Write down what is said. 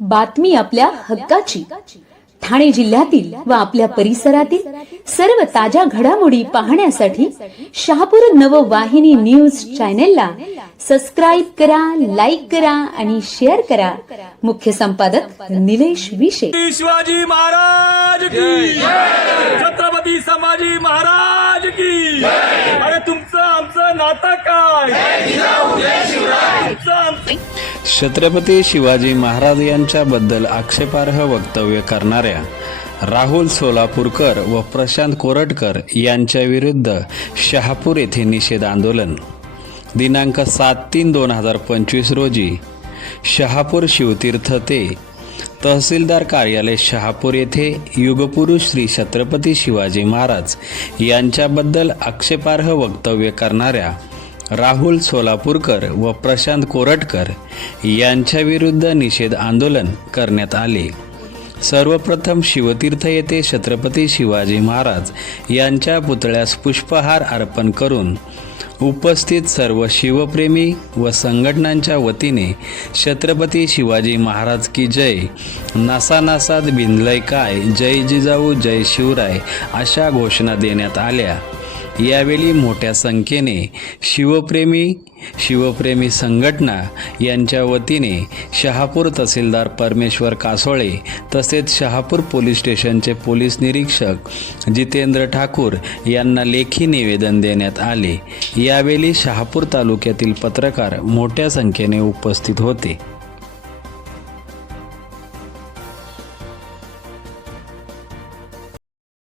बातमी आपल्या हक्काची. ठाणे जिल्ह्यातील व आपल्या परिसरातील सर्व ताज्या घडामोडी पाहण्यासाठी शहापूर नववाहिनी न्यूज चॅनेलला सबस्क्राईब करा लाईक करा आणि शेअर करा. मुख्य संपादक निलेश विशे. शिवाजी महाराज की छत्रपती संभाजी महाराज की अरे तुमचं आमचं नातं काय? छत्रपती शिवाजी महाराज यांच्याबद्दल आक्षेपार्ह वक्तव्य करणाऱ्या राहुल सोलापूरकर व प्रशांत कोरटकर यांच्या विरुद्ध शहापूर येथे निषेध आंदोलन. दिनांक सात तीन दोन हजार पंचवीस रोजी शहापूर शिवतीर्थ ते तहसीलदार कार्यालय शहापूर येथे युगपुरुष श्री छत्रपती शिवाजी महाराज यांच्याबद्दल आक्षेपार्ह वक्तव्य करणाऱ्या राहुल सोलापूरकर व प्रशांत कोरटकर यांच्याविरुद्ध निषेध आंदोलन करण्यात आले. सर्वप्रथम शिवतीर्थ येथे छत्रपती शिवाजी महाराज यांच्या पुतळ्यास पुष्पहार अर्पण करून उपस्थित सर्व शिवप्रेमी व संघटनांच्या वतीने छत्रपती शिवाजी महाराज की जय. नासानासात भिनलय काय? जय जिजाऊ जय शिवराय अशा घोषणा देण्यात आल्या. यावेळी मोठ्या संख्येने शिवप्रेमी शिवप्रेमी संघटना यांच्या वतीने शहापूर तहसीलदार परमेश्वर कासोळे तसेच शहापूर पोलीस स्टेशनचे पोलीस निरीक्षक जितेंद्र ठाकूर यांना लेखी निवेदन देण्यात आले. यावेळी शहापूर तालुक्यातील पत्रकार मोठ्या संख्येने उपस्थित होते.